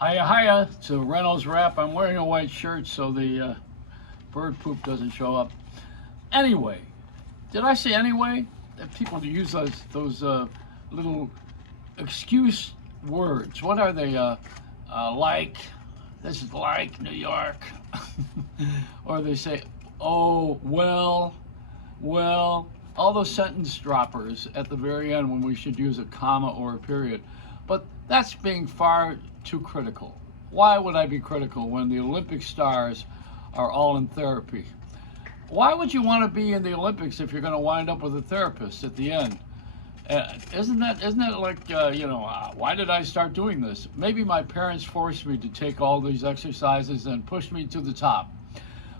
Hiya, hiya. It's a Reynolds wrap. I'm wearing a white shirt so the bird poop doesn't show up. Anyway, did I say anyway? That people use those little excuse words. What are they? Like, this is like New York. Or they say, oh, well, all those sentence droppers at the very end when we should use a comma or a period. But that's being far too critical. Why would I be critical when the Olympic stars are all in therapy? Why would you want to be in the Olympics if you're going to wind up with a therapist at the end? Isn't that like why did I start doing this? Maybe my parents forced me to take all these exercises and pushed me to the top.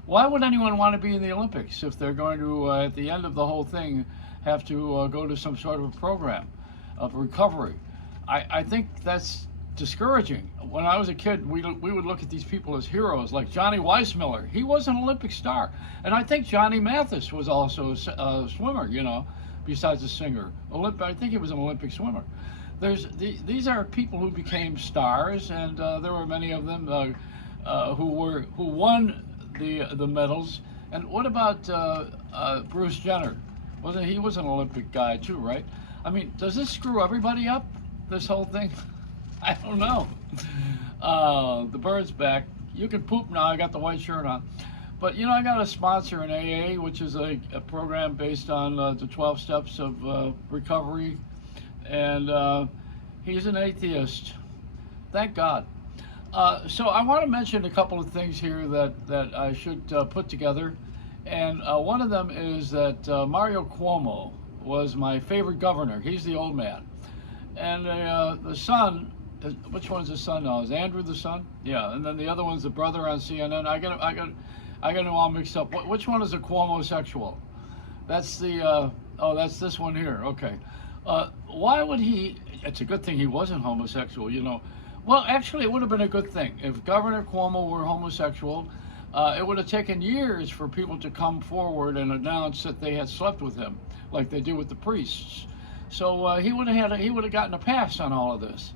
Why would anyone want to be in the Olympics if they're going to at the end of the whole thing have to go to some sort of a program of recovery? I think that's discouraging. When I was a kid, we would look at these people as heroes, like Johnny Weissmuller. He was an Olympic star, and I think Johnny Mathis was also a swimmer. Besides a singer, I think he was an Olympic swimmer. These are people who became stars, and there were many of them who won the medals. And what about Bruce Jenner? Wasn't he was an Olympic guy too, right? I mean, does this screw everybody up? This whole thing? I don't know. The bird's back. You can poop now. I got the white shirt on. But I got a sponsor in AA, which is a program based on the 12 steps of recovery. And he's an atheist. Thank God. So I want to mention a couple of things here that I should put together. And one of them is that Mario Cuomo was my favorite governor. He's the old man. And the son, which one's the son now? Is Andrew the son? Yeah, and then the other one's the brother on CNN. I got them all mixed up. Which one is a Cuomo-sexual? That's that's this one here. Okay. Why would he? It's a good thing he wasn't homosexual. Well, actually, it would have been a good thing if Governor Cuomo were homosexual. It would have taken years for people to come forward and announce that they had slept with him, like they do with the priests. So he would have gotten a pass on all of this.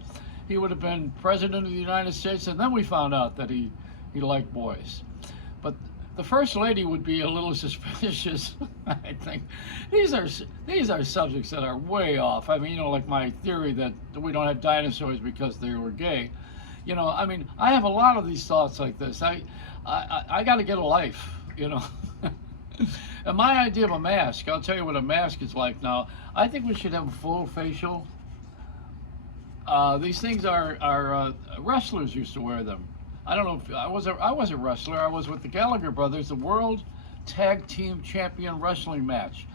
He would have been president of the United States, and then we found out that he liked boys. But the first lady would be a little suspicious. I think these are subjects that are way off. I mean, like my theory that we don't have dinosaurs because they were gay. I mean, I have a lot of these thoughts like this. I got to get a life. And my idea of a mask, I'll tell you what a mask is like now. I think we should have a full facial. These things are wrestlers used to wear them. I don't know if I was a wrestler. I was with the Gallagher brothers, the World Tag Team Champion Wrestling match,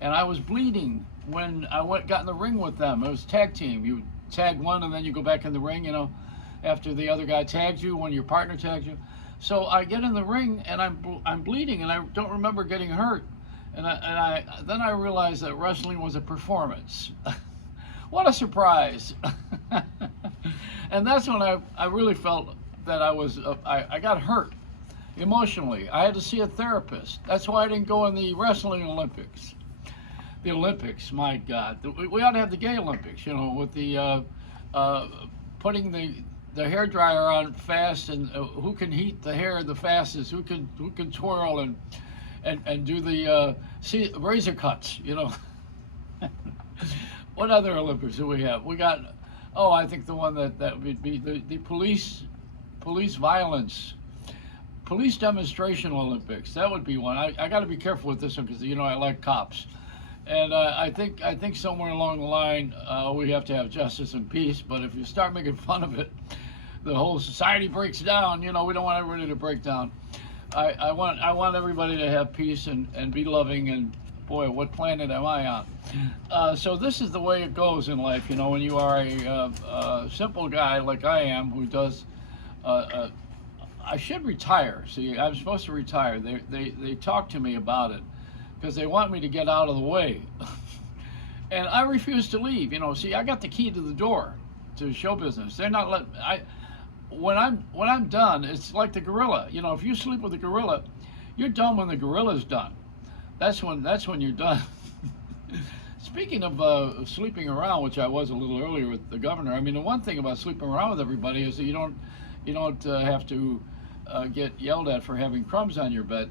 and I was bleeding when I got in the ring with them. It was tag team. You tag one and then you go back in the ring. After the other guy tags you, when your partner tags you. So I get in the ring and I'm bleeding and I don't remember getting hurt. And then I realized that wrestling was a performance. What a surprise! And that's when I really felt that I got hurt emotionally. I had to see a therapist. That's why I didn't go in the wrestling Olympics. The Olympics, my God, we ought to have the gay Olympics. With the putting the hair dryer on fast and who can heat the hair the fastest, who can twirl and do the razor cuts. What other Olympics do we have? We got I think the one that would be the police violence, police demonstration Olympics. That would be one. I got to be careful with this one because I like cops, and I think somewhere along the line we have to have justice and peace. But if you start making fun of it, the whole society breaks down. We don't want everybody to break down. I want everybody to have peace and be loving. And boy, what planet am I on? So this is the way it goes in life. When you are a simple guy like I am, who does. I should retire. See, I'm supposed to retire. They talk to me about it because they want me to get out of the way, and I refuse to leave. See, I got the key to the door to show business. They're not letting. When I'm done, it's like the gorilla. If you sleep with a gorilla, you're done when the gorilla's done. That's when you're done. Speaking of sleeping around, which I was a little earlier with the governor, I mean, the one thing about sleeping around with everybody is that you don't have to get yelled at for having crumbs on your bed.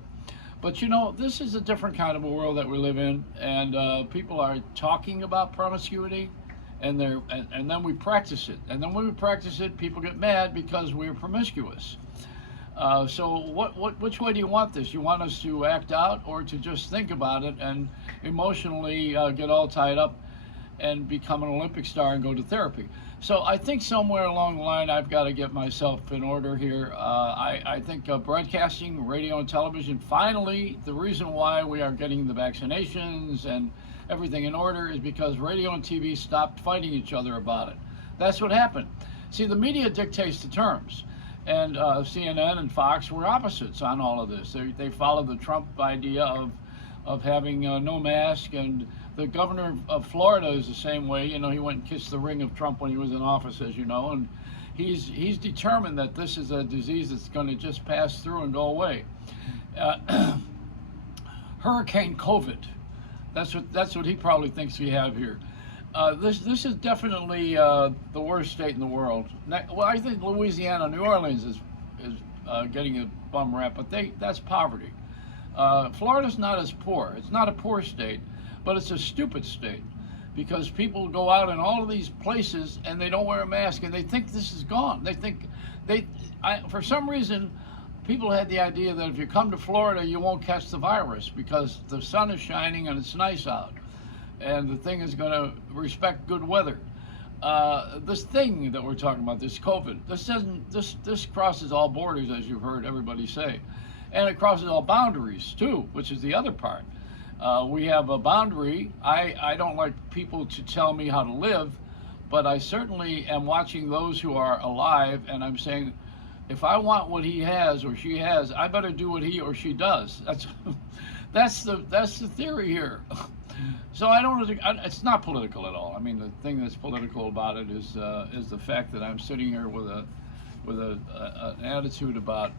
But this is a different kind of a world that we live in, and people are talking about promiscuity, and then we practice it, and then when we practice it, people get mad because we're promiscuous. So which way do you want this? You want us to act out, or to just think about it and emotionally get all tied up and become an Olympic star and go to therapy? So I think somewhere along the line I've got to get myself in order here. I think broadcasting, radio and television, finally, the reason why we are getting the vaccinations and everything in order is because radio and TV stopped fighting each other about it. That's what happened. See, the media dictates the terms. And CNN and Fox were opposites on all of this. They followed the Trump idea of having no mask, and the governor of Florida is the same way. He went and kissed the ring of Trump when he was in office, as you know, and he's determined that this is a disease that's going to just pass through and go away. Hurricane COVID. That's what he probably thinks we have here. This is definitely the worst state in the world. Well, I think Louisiana, New Orleans is getting a bum rap, but that's poverty. Florida's not as poor. It's not a poor state, but it's a stupid state because people go out in all of these places and they don't wear a mask and they think this is gone. They think for some reason, people had the idea that if you come to Florida, you won't catch the virus because the sun is shining and it's nice out. And the thing is going to respect good weather. This thing that we're talking about, this COVID, this crosses all borders, as you've heard everybody say, and it crosses all boundaries too, which is the other part. We have a boundary. I don't like people to tell me how to live, but I certainly am watching those who are alive, and I'm saying, if I want what he has or she has, I better do what he or she does. That's the theory here. So I don't. It's not political at all. I mean, the thing that's political about it is the fact that I'm sitting here with an attitude about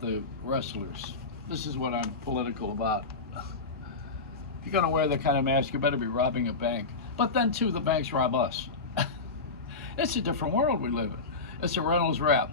the wrestlers. This is what I'm political about. If you're gonna wear that kind of mask, you better be robbing a bank. But then too, the banks rob us. It's a different world we live in. It's a Reynolds Wrap.